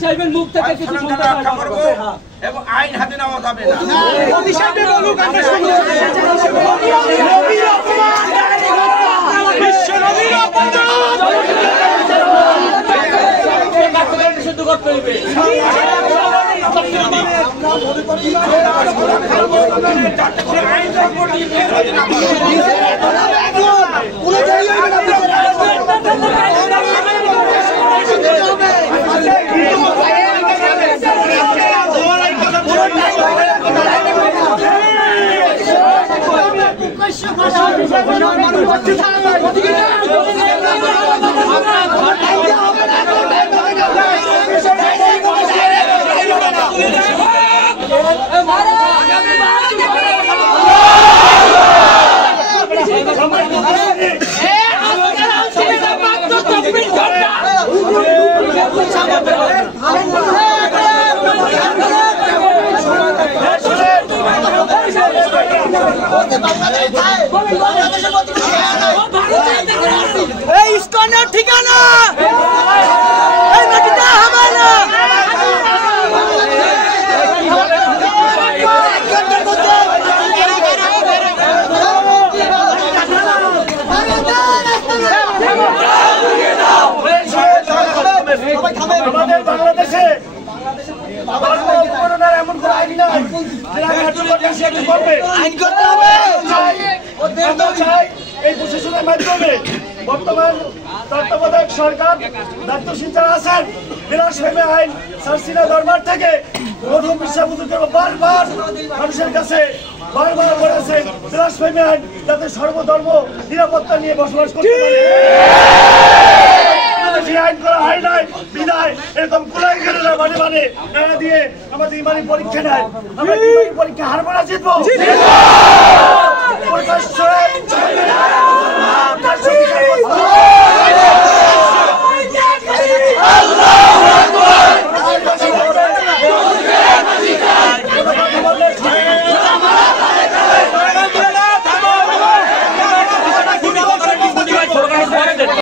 সাহেবের মুখ থেকে কিছু শুনতে পারবো এবং আইন হাতে নেওয়া যাবে না। মোদি সাহেব বলুক আমরা শুনবো। নবীর অপমান, বিশ্ব নবীর অপমান শুদ্ধ করতে হবে। ইসকনের ঠিকানা এই মাটিটা হবে না। আমাদের বাংলাদেশে এমন কোন আইন নাই আইন করতে হবে। এই প্রশাসনের মাধ্যমে বর্তমান তত্ত্বাবধায়ক সরকার দায়িত্বশীল যারা আছেন বিলাসপ্রেমী আইন সারসিনা দরবার থেকে মধু বিশ্বাবুজুকে বারবার মানুষের কাছে বারবার বলেছেন বিলাসপ্রেমী আইন যাতে সর্বধর্ম নিরাপত্তা নিয়ে বসবাস করতে পারে। আইন করা হয় নাই বিদায় এরকম কুলাই গেলেরা মানে এরা দিয়ে আমাদের ইমানি পরীক্ষা নেয়। আমরা ইমানি পরীক্ষা হারবো না জিতবো।